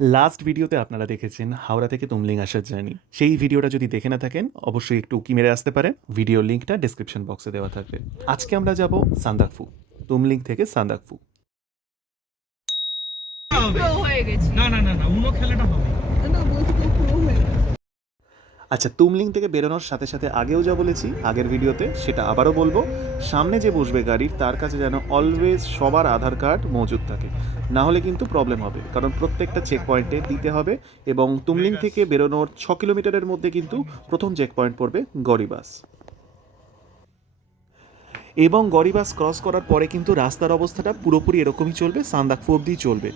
Last ভিডিওতে আপনারা দেখেছেন হাওড়া থেকে তুমলিং আসার জার্নি। সেই ভিডিওটা যদি দেখে না থাকেন অবশ্যই একটু উকি মেরে আসতে পারেন। ভিডিও লিঙ্কটা ডেসক্রিপশন বক্সে দেওয়া থাকবে। আজকে আমরা যাব সান্দাকফু, তুমলিং থেকে সান্দাকফু। হবে। প্রো হয়ে গেছি। না না না না উনো খেলাটা হবে। না বলছি তো প্রো হয়ে গেছি। আচ্ছা, তুমলিং থেকে বেরোনোর সাথে সাথে আগেও যা বলেছি আগের ভিডিওতে সেটা আবারও বলবো, সামনে যে বসবে গাড়ির তার কাছে যেন অলওয়েজ সবার আধার কার্ড মজুদ থাকে, না হলে কিন্তু প্রবলেম হবে। কারণ প্রত্যেকটা চেক পয়েন্টে দিতে হবে। এবং তুমলিং থেকে বেরোনোর 6 কিলোমিটারের মধ্যে কিন্তু প্রথম চেক পয়েন্ট পড়বে গরিবাস। এবং গরিবাস ক্রস করার পরে কিন্তু রাস্তার অবস্থাটা পুরোপুরি এরকমই চলবে, সান্দাকফু অবধিই চলবে।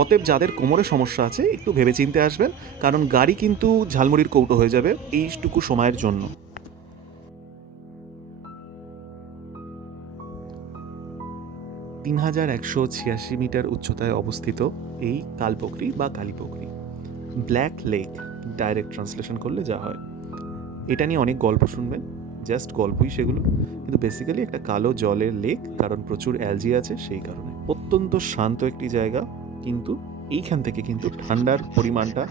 অতএব যাদের কোমরে সমস্যা আছে একটু ভেবেচিন্তে আসবেন, কারণ গাড়ি কিন্তু ঝালমুড়ির কৌটো হয়ে যাবে এইটুকু সময়ের জন্য। 3186 মিটার উচ্চতায় অবস্থিত এই কালপোখরি বা Kalipokhari, black lake direct translation করলে যা হয়। এটা নিয়ে অনেক গল্প শুনবেন, জাস্ট গল্পই সেগুলো, কিন্তু বেসিক্যালি একটা কালো জলের লেক, কারণ প্রচুর অ্যালজি আছে সেই কারণে। অত্যন্ত শান্ত একটি জায়গা, কিন্তু এইখান থেকে কিন্তু ঠান্ডার পরিমাণটা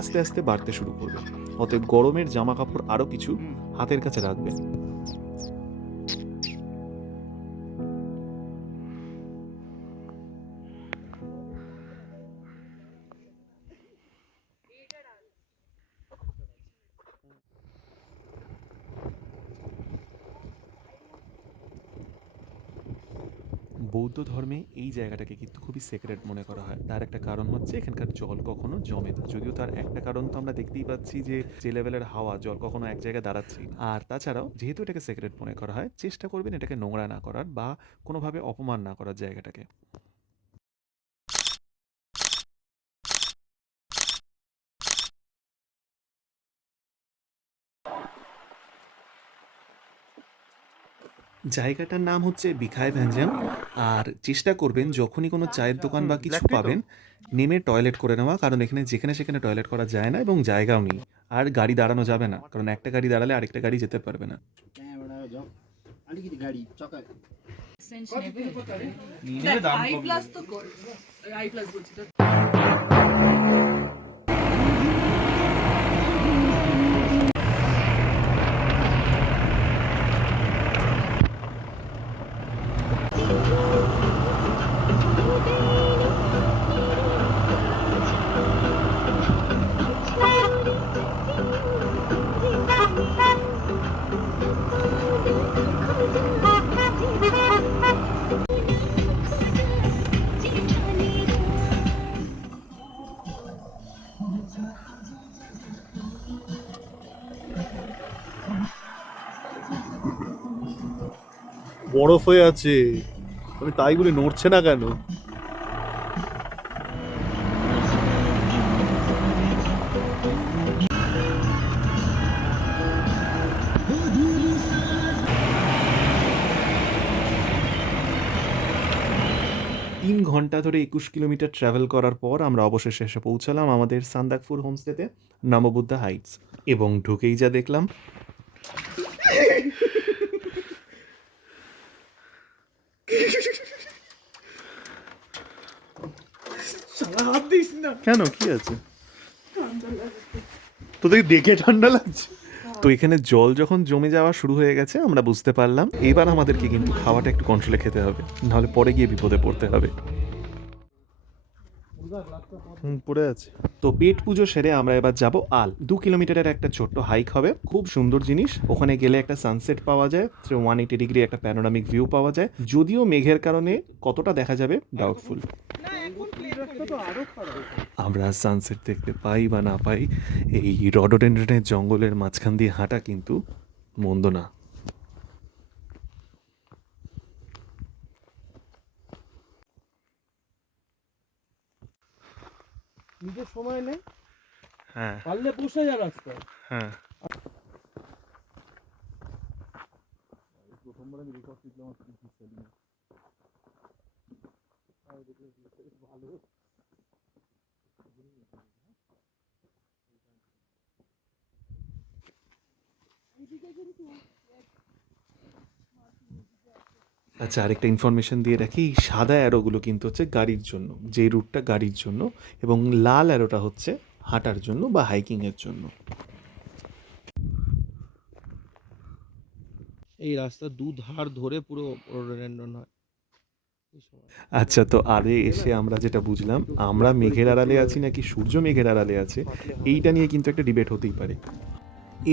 আস্তে আস্তে বাড়তে শুরু করবে। অতএব গরমের জামা কাপড় আরও কিছু হাতের কাছে রাখবেন। বৌদ্ধ ধর্মে এই জায়গাটাকে কিন্তু খুবই সেক্রেট মনে করা হয়। তার একটা কারণ হচ্ছে এখানকার জল কখনো জমে না। যদিও তার একটা কারণ তো আমরা দেখতেই পাচ্ছি যে লেভেলের হাওয়া, জল কখনো এক জায়গায় দাঁড়াচ্ছে না। আর তাছাড়াও যেহেতু এটাকে সেক্রেট মনে করা হয়, চেষ্টা করবেন এটাকে নোংরা না করার বা কোনোভাবে অপমান না করার জায়গাটাকে। জায়গাটার নাম হচ্ছে বিখায় ভ্যাঞ্জাম। আর চেষ্টা করবেন যখনই কোনো চায়ের দোকান বা কিছু পাবেন নেমে টয়লেট করে নেওয়া, কারণ এখানে যেখানে সেখানে টয়লেট করা যায় না এবং জায়গাও নেই। আর গাড়ি দাঁড়ানো যাবে না, কারণ একটা গাড়ি দাঁড়ালে আরেকটা গাড়ি যেতে পারবে না। সেন্স নেবে। নিলে দাম আই কম প্লাস তো কর। আই প্লাস বলছি তো। বরফ হয়ে আছে, আমি তাই বলি নড়ছে না কেন? তিন ঘন্টা ধরে 21 কিলোমিটার ট্রাভেল করার পর আমরা অবশেষে এসে পৌঁছালাম আমাদের সান্দাকফুর হোমস্টেতে, নমবুদ্ধা হাইটস। এবং ঢুকেই যা দেখলাম, হাত দিস না। কেন, কি আছে? তোদের দেখে ঠান্ডা লাগছে? তো এখানে জল যখন জমে যাওয়া শুরু হয়ে গেছে আমরা বুঝতে পারলাম এবার আমাদেরকে কিন্তু খাওয়াটা একটু কন্ট্রোলে খেতে হবে, নাহলে পরে গিয়ে বিপদে পড়তে হবে। পড়ে আছে। তো পেট পুজো সেরে আমরা এবার যাব 2 কিলোমিটারের একটা ছোট্ট হাইক হবে, খুব সুন্দর জিনিস। ওখানে গেলে একটা সানসেট পাওয়া যায়, 180 ডিগ্রি একটা প্যানোরামিক ভিউ পাওয়া যায়, যদিও মেঘের কারণে কতটা দেখা যাবে ডাউটফুল। আমরা সানসেট দেখতে পাই বা না পাই, এই রডোডেন্ড্রনের জঙ্গলের মাঝখান দিয়ে হাঁটা কিন্তু মন্দ না। নিজের সময় নেই, হ্যাঁ পারলে বসে যা রাস্তায়। হ্যাঁ। প্রথমবার আমি রেকর্ড দিলাম ভালো। আচ্ছা, আরেকটা ইনফরমেশন দিয়ে রাখি, এই সাদা অ্যারোগুলো কিন্তু হচ্ছে গাড়ির জন্য, যে রুটটা গাড়ির জন্য, এবং লাল অ্যারোটা হচ্ছে হাঁটার জন্য বা হাইকিংয়ের জন্য। এই রাস্তা দুধার ধরে পুরো রোডোডেন্ড্রন হয় এই সময়। আচ্ছা, তো আরে এসে আমরা যেটা বুঝলাম, আমরা মেঘের আড়ালে আছি নাকি সূর্য মেঘের আড়ালে আছে, এইটা নিয়ে কিন্তু একটা ডিবেট হতেই পারে।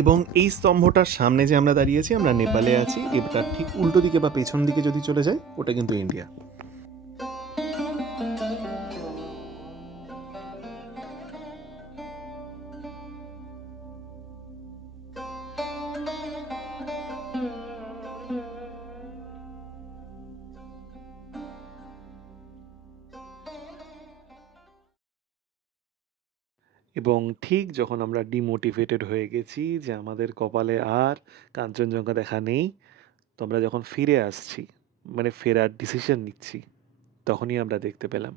এবং এই স্তম্ভটার সামনে যে আমরা দাঁড়িয়েছি, আমরা নেপালে আছি, এবার তার ঠিক উল্টো দিকে বা পেছন দিকে যদি চলে যাই, ওটা কিন্তু ইন্ডিয়া। এবং ঠিক যখন আমরা ডিমোটিভেটেড হয়ে গেছি যে আমাদের কপালে আর কাঞ্চনজঙ্ঘা দেখা নেই, তো আমরা যখন ফিরে আসছি, মানে ফেরার ডিসিশন নিচ্ছি, তখনই আমরা দেখতে পেলাম।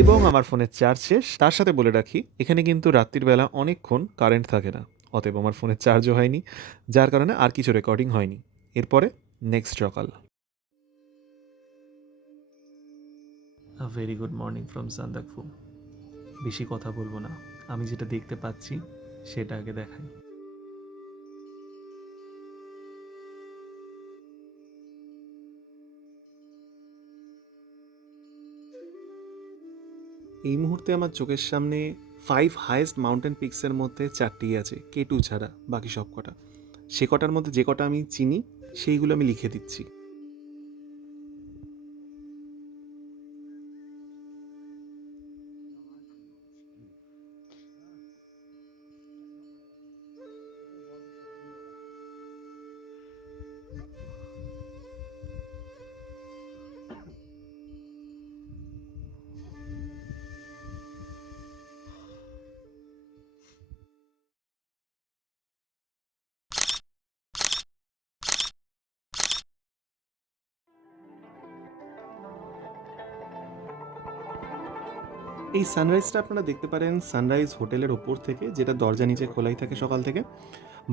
এবং আমার ফোনের চার্জ শেষ। তার সাথে বলে রাখি, এখানে কিন্তু রাত্রির বেলা অনেকক্ষণ কারেন্ট থাকে না, অতএব আমার ফোনের চার্জও হয়নি, যার কারণে আর কিছু রেকর্ডিং হয়নি। এরপরে নেক্সট সকাল। A very good morning from Sandakphu. বেশি কথা বলবো না, আমি যেটা দেখতে পাচ্ছি সেটা আগে দেখাই। এই মুহূর্তে আমার চোখের সামনে 5 হাইয়েস্ট মাউন্টেন পিকসের মধ্যে 4টি আছে, K2 ছাড়া বাকি সব কটা। সে কটার মধ্যে যে কটা আমি চিনি সেইগুলো আমি লিখে দিচ্ছি। এই সানরাইজটা আপনারা দেখতে পারেন সানরাইজ হোটেলের ওপর থেকে, যেটা দরজা নিচে খোলাই থাকে সকাল থেকে,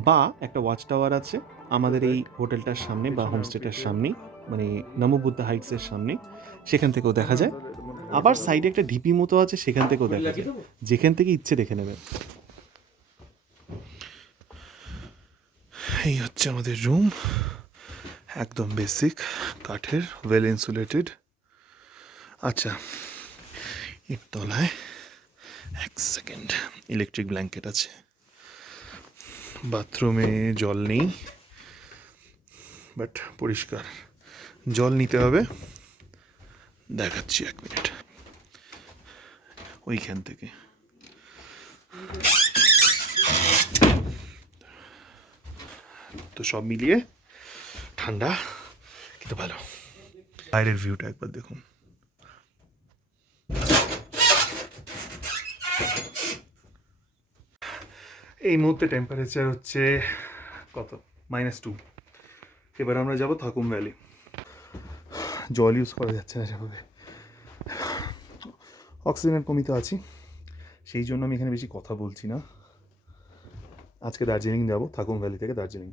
বা একটা ওয়াচ টাওয়ার আছে আমাদের এই হোটেলটার সামনে বা হোমস্টেটার সামনেই, মানে নমবুদ্ধা হাইটসের সামনেই, সেখান থেকেও দেখা যায়। আবার সাইডে একটা ঢিপি মতো আছে, সেখান থেকেও দেখা যায়, যেখান থেকে ইচ্ছে দেখে নেবেন। এই হচ্ছে আমাদের রুম, একদম বেসিক কাঠের, ওয়েল ইনসুলেটেড। আচ্ছা, এর তলায় 1 সেকেন্ড ইলেকট্রিক ব্ল্যাঙ্কেট আছে। বাথরুমে জল নেই, বাট পরিষ্কার। জল নিতে হবে, দেখাচ্ছি 1 মিনিট। ওইখান থেকে তো সব মিলিয়ে ঠান্ডা কিন্তু ভালো। বাইরের ভিউটা একবার দেখুন। এই মুহূর্তে টেম্পারেচার হচ্ছে কত, -2। এবার আমরা যাব থাকুম ভ্যালি। জল ইউজ করা যাচ্ছে না সেভাবে, অক্সিজেনের কমিতে আছি, সেই জন্য আমি এখানে বেশি কথা বলছি না। আজকে দার্জিলিং যাব, থাকুম ভ্যালি থেকে দার্জিলিং,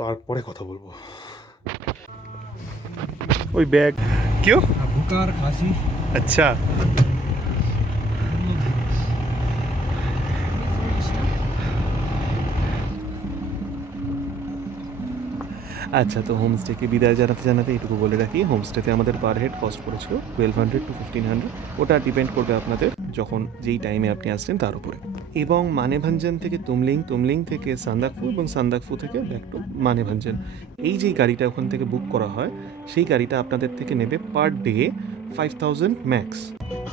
তারপরে কথা বলবো। ওই ব্যাগ কেউ বুকার খাসি আচ্ছা। আচ্ছা, তো হোমস্টেকে বিদায় জানাতে জানাতে এটুকু বলে রাখি, হোমস্টেতে আমাদের পার হেড কস্ট পড়েছিল 1200 to 1500। ওটা ডিপেন্ড করবে আপনাদের যখন যেই টাইমে আপনি আসছেন তার উপরে। এবং মানেভাঞ্জন থেকে তুমলিং, তুমলিং থেকে সান্দাকফু, এবং সান্দাকফু থেকে ব্যাক টু মানেভাঞ্জন, এই যেই গাড়িটা ওখান থেকে বুক করা হয়, সেই গাড়িটা আপনাদের থেকে নেবে পার ডে 5000 ম্যাক্স।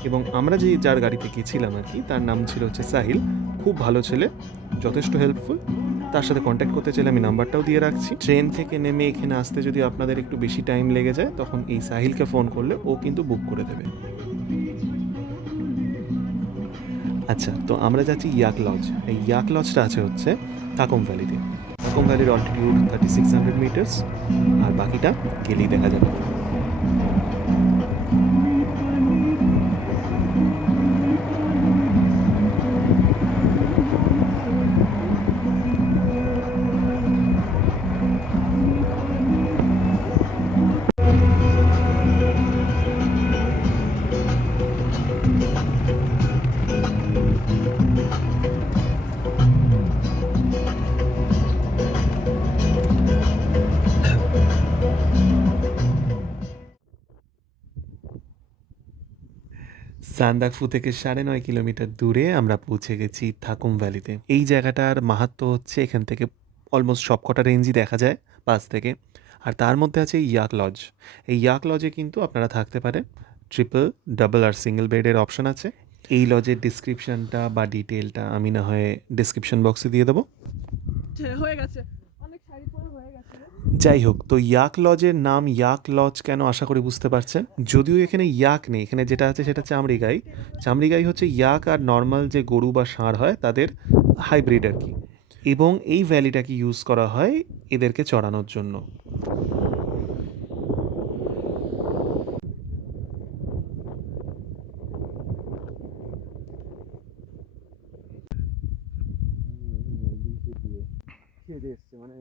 এবং আমরা যার গাড়িতে গেছিলাম আর কি, তার নাম ছিল হচ্ছে সাহিল, খুব ভালো ছেলে, যথেষ্ট হেল্পফুল। তার সাথে কন্ট্যাক্ট করতে চাইলে আমি নাম্বারটাও দিয়ে রাখছি। ট্রেন থেকে নেমে এখানে আসতে যদি আপনাদের একটু বেশি টাইম লেগে যায় তখন এই সাহিলকে ফোন করলে ও কিন্তু বুক করে দেবে। আচ্ছা, তো আমরা যাচ্ছি ইয়াক লজ। এই ইয়াক লজটা আছে হচ্ছে থাকুম ভ্যালিতে। থাকুম ভ্যালির অল্টিটিউড 3600 মিটার্স, আর বাকিটা গেলেই দেখা যাবে। সান্দাকফু থেকে 9.5 কিলোমিটার দূরে আমরা পৌঁছে গেছি থাকুম ভ্যালিতে। এই জায়গাটার মাহাত্ম্য হচ্ছে এখান থেকে অলমোস্ট সবকটা রেঞ্জই দেখা যায় পাশ থেকে। আর তার মধ্যে আছে ইয়াক লজ। এই ইয়াক লজে কিন্তু আপনারা থাকতে পারেন। ট্রিপল, ডাবল আর সিঙ্গেল বেডের অপশন আছে। এই লজের ডিসক্রিপশনটা বা ডিটেলটা আমি না হয় ডিসক্রিপশন বক্সে দিয়ে দেবো। হয়ে গেছে, অনেক শাড়ি পরে হয়ে গেছে। যাই হোক, তো ইয়াক লজের নাম ইয়াক লজ কেন আশা করি বুঝতে পারছেন। যদিও এখানে ইয়াক নেই, এখানে যেটা আছে সেটা চামড়ি গাই। চামড়ি গাই হচ্ছে ইয়াক আর নর্মাল যে গরু বা ষাঁড় হয় তাদের হাইব্রিড আর কি। এবং এই ভ্যালিটাকে ইউজ করা হয় এদেরকে চড়ানোর জন্য। এসছে মানে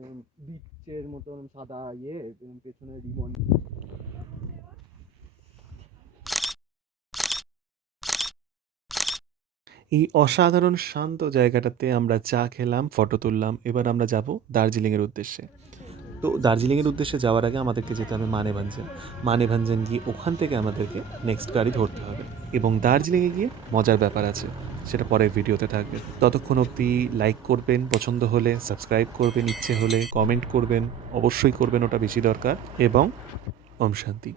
বিচের মতন সাদা পেছনে রিবন। এই অসাধারণ শান্ত জায়গাটাতে আমরা চা খেলাম, ফটো তুললাম। এবার আমরা যাব দার্জিলিংয়ের উদ্দেশ্যে। তো দার্জিলিংয়ের উদ্দেশ্যে যাওয়ার আগে আমাদেরকে যেতে হবে মানেভাঞ্জন। মানেভাঞ্জন গিয়ে ওখান থেকে আমাদেরকে নেক্সট গাড়ি ধরতে হবে। এবং দার্জিলিংয়ে গিয়ে মজার ব্যাপার আছে, সেটা পরের ভিডিওতে থাকবে। ততক্ষণ অবধি লাইক করবেন, পছন্দ হলে সাবস্ক্রাইব করবেন, ইচ্ছে হলে কমেন্ট করবেন, অবশ্যই করবেন, ওটা বেশি দরকার। এবং ওম শান্তি।